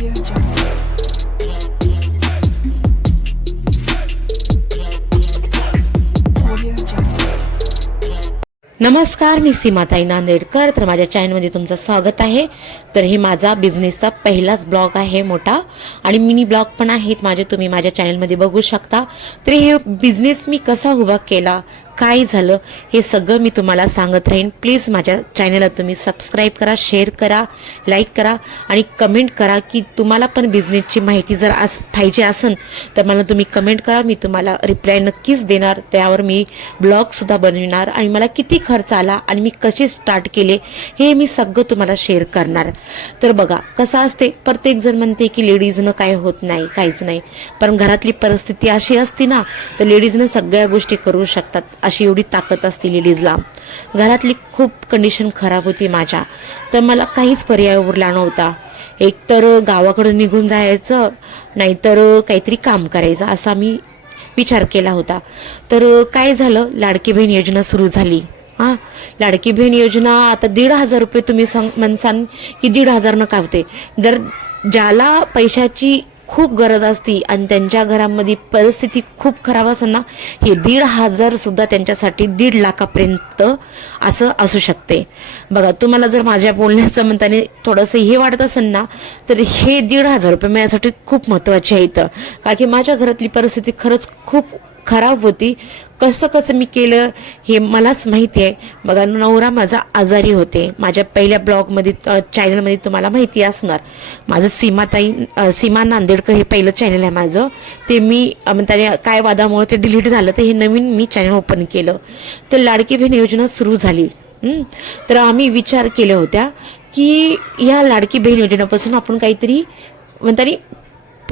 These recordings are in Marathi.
नमस्कार मी सीमाताई नांदेडकर तर माझ्या चॅनलमध्ये तुमचं स्वागत आहे. तर हे माझा बिझनेसचा पहिलाच ब्लॉग आहे मोठा. आणि मिनी ब्लॉग पण आहेत माझे. तुम्ही माझ्या चॅनलमध्ये बघू शकता. तर हे बिझनेस मी कसा उभा केला काय झालं हे सगळं मी तुम्हाला सांगत राहीन. प्लीज माझ्या चॅनलला तुम्ही सबस्क्राईब करा शेअर करा लाईक करा आणि कमेंट करा की तुम्हाला पण बिझनेसची माहिती जर अस पाहिजे असेल तर मला तुम्ही कमेंट करा. मी तुम्हाला रिप्लाय नक्कीच देणार. त्यावर मी ब्लॉगसुद्धा बनविणार आणि मला किती खर्च आला आणि मी कसे स्टार्ट केले हे मी सगळं तुम्हाला शेअर करणार. तर बघा कसं असते प्रत्येकजण म्हणते की लेडीजनं काय होत नाही काहीच नाही. पण घरातली परिस्थिती अशी असते ना तर लेडीजनं सगळ्या गोष्टी करू शकतात. अशी एवढी ताकद असते लेडीजला घरातली खूप कंडिशन खराब होती माझ्या. तर मला काहीच पर्याय उरला नव्हता. एक तर गावाकडं निघून जायचं नाहीतर काहीतरी काम करायचं असा मी विचार केला होता. तर काय झालं? लाडकी बहीण योजना सुरू झाली. हां? लाडकी बहीण योजना आता दीड हजार रुपये तुम्ही सांग म्हणसान की दीड हजारनं काय होते जर ज्याला पैशाची खूप गरज असती आणि त्यांच्या घरामध्ये परिस्थिती खूप खराब असं ना हे दीड हजार सुद्धा त्यांच्यासाठी दीड लाखापर्यंत असं असू शकते. बघा तुम्हाला जर माझ्या बोलण्याचं म्हणताना थोडंसं हे वाटत असेल ना तर हे दीड हजार रुपये माझ्यासाठी खूप महत्त्वाचे आहेत का की माझ्या घरातली परिस्थिती खरंच खूप खराब होती. कसं कसं मी केलं हे मलाच माहिती आहे. बघा नवरा माझा आजारी होते. माझ्या पहिल्या ब्लॉगमध्ये चॅनलमध्ये तुम्हाला माहिती असणार. माझं सीमाताई सीमा नांदेडकर हे पहिलं चॅनल आहे माझं. ते मी म्हणजे त्याने काय वादामुळे ते डिलीट झालं तर हे नवीन मी चॅनल ओपन केलं. तर लाडकी बहीण योजना सुरू झाली. तर आम्ही विचार केल्या होत्या की ह्या लाडकी बहीण योजनेपासून आपण काहीतरी म्हणतानी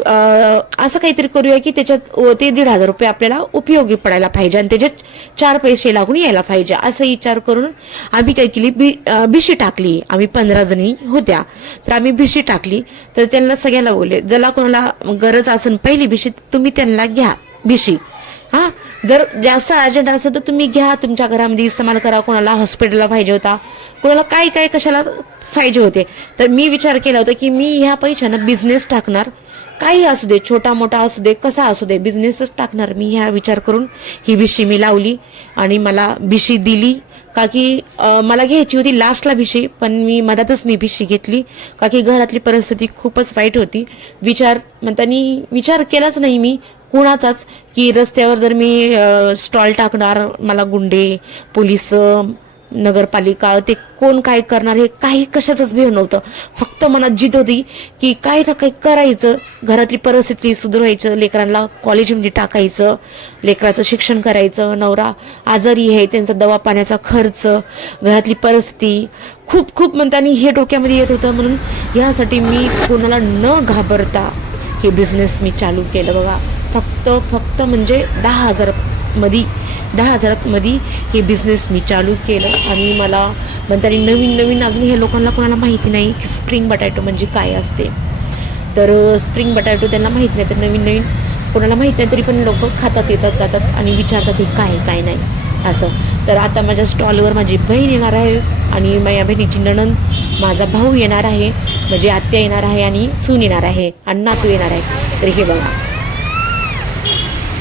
असं काहीतरी करूया की त्याच्यात ते दीड हजार रुपये आपल्याला उपयोगी पडायला पाहिजे आणि त्याच्यात चार पैसे लागून यायला पाहिजे असं विचार करून आम्ही काय केली बी भिशी टाकली. आम्ही पंधरा जणी होत्या. तर आम्ही भिशी टाकली. तर त्यांना सगळ्याला बोलले ज्याला कोणाला गरज असेल पहिली भिशी तुम्ही त्यांना घ्या भिशी. हां? जर जास्त अर्जंट असेल तर तुम्ही घ्या तुमच्या घरामध्ये इस्तेमाल करा. कोणाला हॉस्पिटलला पाहिजे होता. कोणाला काय काय कशाला पाहिजे होते. तर मी विचार केला होता की मी ह्या पैशानं बिझनेस टाकणार. काही असू दे छोटा मोठा असू दे कसा असू दे बिझनेसच टाकणार. मी ह्या विचार करून ही भिशी मी लावली आणि मला भिशी दिली. का की मला घ्यायची होती लास्टला भिशी पण मी मधातच मी भिशी घेतली. का की घरातली परिस्थिती खूपच वाईट होती. विचार म्हणतानी विचार केलाच नाही मी. कुणाचाच? की रस्त्यावर जर मी स्टॉल टाकणार मला गुंडे पोलीस नगरपालिका ते कोण काय करणार हे काही कशाचंच भेव नव्हतं. फक्त मनात जिद होती की काय ना काही करायचं घरातली परिस्थिती सुधारायचं लेकरांना कॉलेजमध्ये टाकायचं लेकराचं शिक्षण करायचं नवरा आजारी आहे त्यांचा दवापाण्याचा खर्च घरातली परिस्थिती. खूप खूप म्हणताना हे डोक्यामध्ये येत होतं. म्हणून यासाठी मी कोणाला न घाबरता हे बिझनेस मी चालू केलं बघा. फक्त फक्त म्हणजे दहा हजारमध्ये दहा हजारामध्ये हे बिझनेस मी चालू केलं. आणि मला म्हणताना नवीन नवीन अजून हे लोकांना कोणाला माहिती नाही की स्प्रिंग बटाटो म्हणजे काय असते. तर स्प्रिंग बटाटो त्यांना माहीत नाही तर नवीन नवीन कोणाला माहीत नाही तरी पण लोक खातात येतात जातात आणि विचारतात हे काय काय नाही. असं. तर आता माझ्या स्टॉलवर माझी बहीण येणार आहे आणि माझ्या बहिणीची नणंद माझा भाऊ येणार आहे म्हणजे आत्या येणार आहे आणि सून येणार आहे आणि नातू येणार आहे. तर हे बघा.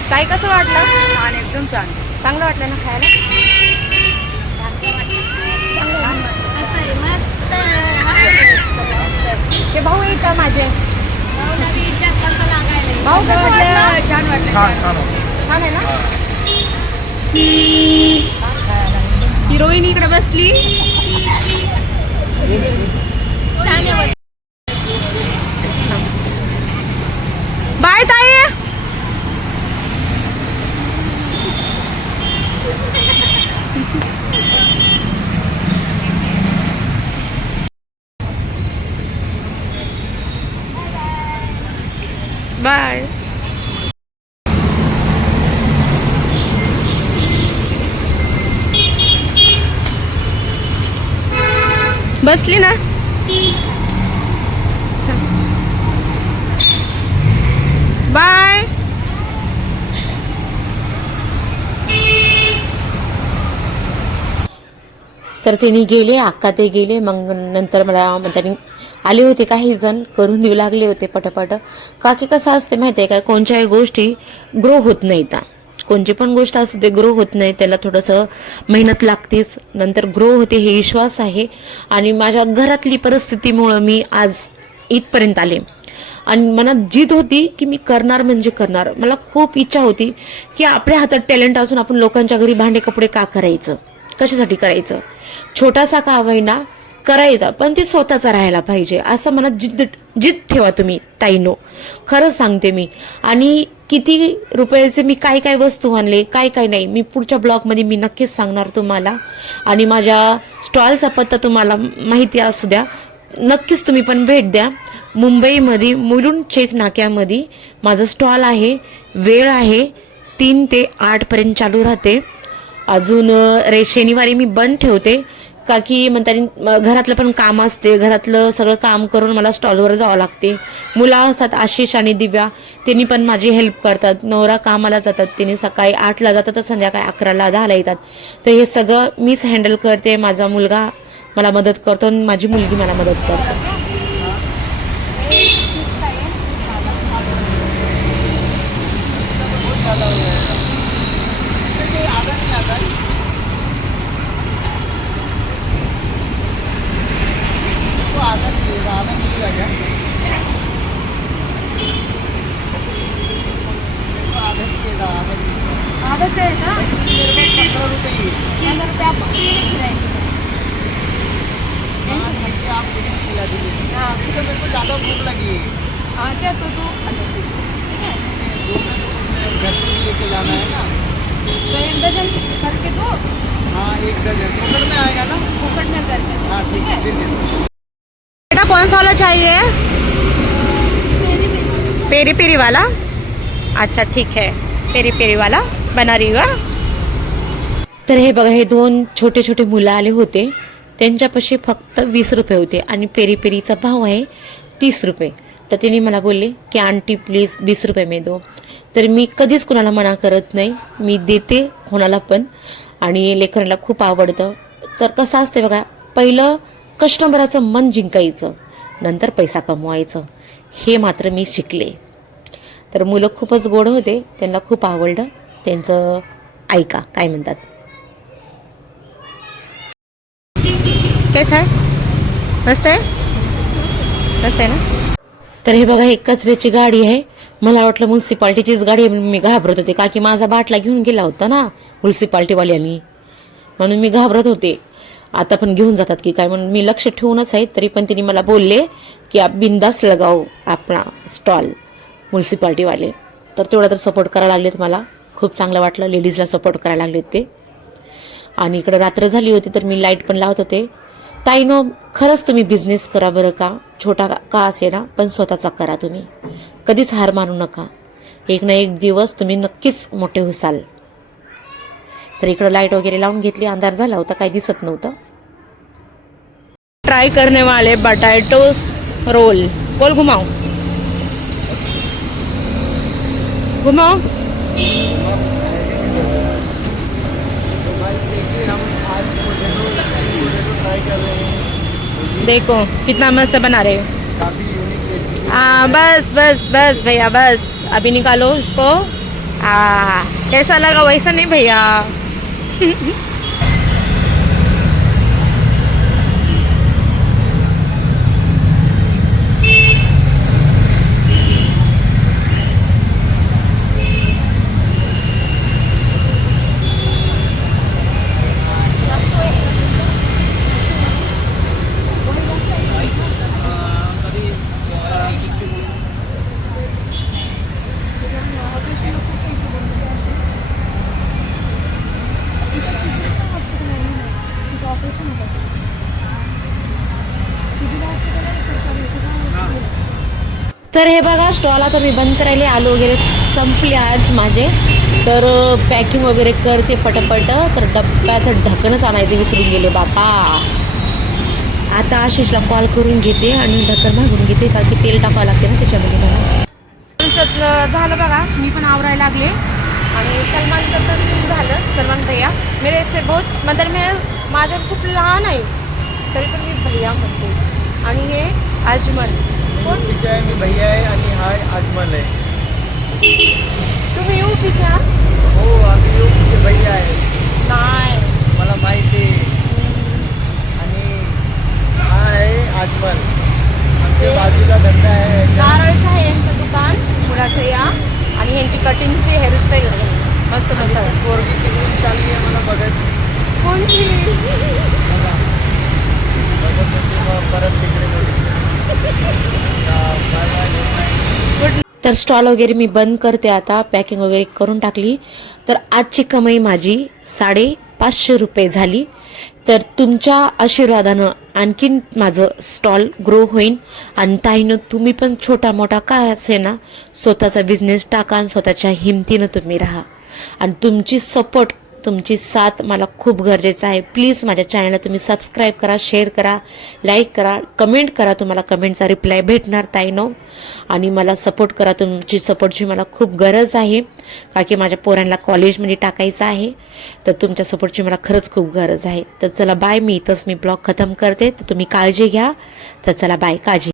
ताई कसं वाटलं? छान एकदम छान. चांगलं वाटलं ना खायला? हे भाऊ आहे का माझे? भाऊ कसं वाटलं? छान वाटलं. छान आहे ना? हिरोईन इकडे बसली बाय ताई बाय बसली ना. बाय. तर त्यांनी गेले अक्का ते गेले मग नंतर मला त्यांनी आले होते काही जण करून देऊ लागले होते पटापट. काकी कसं असते माहिती आहे का कोणत्याही गोष्टी ग्रो होत नाहीत. कोणची पण गोष्ट असू दे ग्रो होत नाही त्याला थोडंसं मेहनत लागतेच. नंतर ग्रो होते हे विश्वास आहे. आणि माझ्या घरातली परिस्थितीमुळं मी आज इथपर्यंत आले. आणि मनात जिद होती की मी करणार म्हणजे करणार. मला खूप इच्छा होती की आपल्या हातात टॅलेंट असून आपण लोकांच्या घरी भांडे कपडे का करायचं? कशासाठी करायचं? छोटासा का होईना करायचा पण ते स्वतःचा राहायला पाहिजे. असं मनात जिद्द जिद्द ठेवा तुम्ही ताईनो. खरंच सांगते मी. आणि किती रुपयाचे मी काय काय वस्तू आणले काय काय नाही. मी पुढच्या ब्लॉगमध्ये मी नक्कीच सांगणार तुम्हाला. आणि माझ्या स्टॉलचा पत्ता तुम्हाला माहिती असू द्या. नक्कीच तुम्ही पण भेट द्या. मुंबईमध्ये मुलुंड चेक नाक्यामध्ये माझं स्टॉल आहे. वेळ आहे तीन ते आठपर्यंत चालू राहते. अजून रे शनिवारी मी बंद ठेवते. का की म्हणता घरातलं पण काम असते. घरातलं सगळं काम करून मला स्टॉलवर जावं लागते. मुलं असतात आशिष आणि दिव्या. त्यांनी पण माझी हेल्प करतात. नवरा कामाला जातात. त्यांनी सकाळी आठला जातात तर संध्याकाळी अकराला दहाला येतात. तर हे सगळं मीच हँडल करते. माझा मुलगा मला मदत करतो आणि माझी मुलगी मला मदत करते. ज्यादा भूख लगी। घर पे लेके जाना है ना। हाँ एक डजन पकड़ में आएगा ना? हाँ ठीक है दे देना बेटा कौन सा वाला चाहिए? पेरी पेरी वाला। अच्छा ठीक है। पेरी पेरी वाला बना रही हुआ तर हे। बघा हे दोन छोटे छोटे मुलं आले होते त्यांच्यापाशी फक्त वीस रुपये होते आणि पेरी पेरीचा भाव आहे तीस रुपये. तर तिने मला बोलले की आंटी प्लीज वीस रुपये मी दो तर मी कधीच कुणाला मना करत नाही. मी देते कोणाला पण आणि लेखनाला खूप आवडतं. तर कसं असते बघा पहिलं कस्टमराचं मन जिंकायचं नंतर पैसा कमवायचं. हे मात्र मी शिकले. तर मुलं खूपच गोड होते त्यांना खूप आवडलं. त्यांचं ऐका काय म्हणतात? कैसा है? मस्त है? मस्त है ना? तर हे बघा एक कचऱ्याची गाडी आहे. मला वाटलं म्युन्सिपाल्टीचीच गाडी आहे म्हणून मी घाबरत होते. का की माझा बाटला घेऊन गेला होता ना म्युन्सिपाल्टीवाल्यांनी म्हणून मी घाबरत होते. आता पण घेऊन जातात की काय म्हणून मी लक्ष ठेवूनच आहे तरी पण त्यांनी मला बोलले की आप बिंदास लगाओ आपला स्टॉल म्युन्सिपाल्टीवाले तर तेवढं तर सपोर्ट करायला लागलेत मला. खूप चांगलं वाटलं लेडीजला सपोर्ट करायला लागलेत ते. आणि इकडं रात्र झाली होती तर मी लाइट पण लावत होते. ताईनो खरंच तुम्ही बिझनेस करा बरं का? छोटा का- का असे ना पण स्वतःचा करा तुम्ही. कधीच हार मानू नका. एक ना एक दिवस तुम्ही नक्कीच मोठे होसाल. तर इकडं लाइट वगैरे लावून घेतली अंधार झाला होता काही दिसत नव्हतं. ट्राय करने वाले बटाटोस रोल बोल घुमाओ घुमाओ भाई देखिए हम आज पोटैटो पोटैटो ट्राई कर रहे हैं देखो कितना मस्त बना रहे हो। हाँ बस बस बस भैया बस। अभी निकालो इसको आ कैसा लगा वैसा नहीं भैया। तर हे बघा स्टॉल आता मी बंद करायला आलो वगैरे. संपले आज माझे. तर पॅकिंग वगैरे करते पटपट. तर डब्याचं ढक्कनच आणायचं विसरून गेले बापा. आता आशिषला कॉल करून घेते आणि ढक्कन भाजून घेते. का की तेल टाकावं लागते ना त्याच्यामध्ये मला झालं बघा. मी पण आवरायला लागले. आणि सलमानचं तर झालं. सलमान भैया. मेरे से बहुत मतलब मी माझ्या खूप लहान आहे. तरी पण मी भैया म्हणते. आणि हे आजमल मी युपीचा आहे? मी भैया आहे आणि हा आजमल आहे. तुम्ही युपीच्या हो आम्ही युपीचे भैया आहे नाही. मला माहिती आहे. आणि हा आहे आजमल. आमच्या ते- बाजूला धंदा आहे. नारळचं आहे यांचं दुकान. मुलाचं या. आणि ह्यांची कटिंगची हेअरस्टाईल मस्त मस्त आहे. पोरगी तिकडून चालली आहे मला बघत. कोणची? बघा. बघत मग परत तिकडे बोलली. तर स्टॉल वगैरे मी बंद करते आता. पॅकिंग वगैरे करून टाकली. तर आजची कमाई माझी साडे पाचशे रुपये झाली. तर तुमच्या आशीर्वादानं आणखीन माझं स्टॉल ग्रो होईल आणि ताईनं तुम्ही पण छोटा मोठा काय असे ना स्वतःचा बिझनेस टाका आणि स्वतःच्या हिमतीनं तुम्ही राहा. आणि तुमची सपोर्ट तुमची साथ मला खूप गरजेचं आहे. प्लीज माझ्या चॅनलला तुम्ही सबस्क्राईब करा शेअर करा लाईक करा कमेंट करा तुम्हाला कमेंटचा रिप्लाय भेटणार ताईनो. आणि मला सपोर्ट करा तुमची सपोर्टची मला खूप गरज आहे. का की माझ्या पोरांना कॉलेजमध्ये टाकायचं आहे. तर तुमच्या सपोर्टची मला खरंच खूप गरज आहे. तर चला बाय मी इथंच मी ब्लॉग खतम करते. तर तुम्ही काळजी घ्या. तर चला बाय काळजी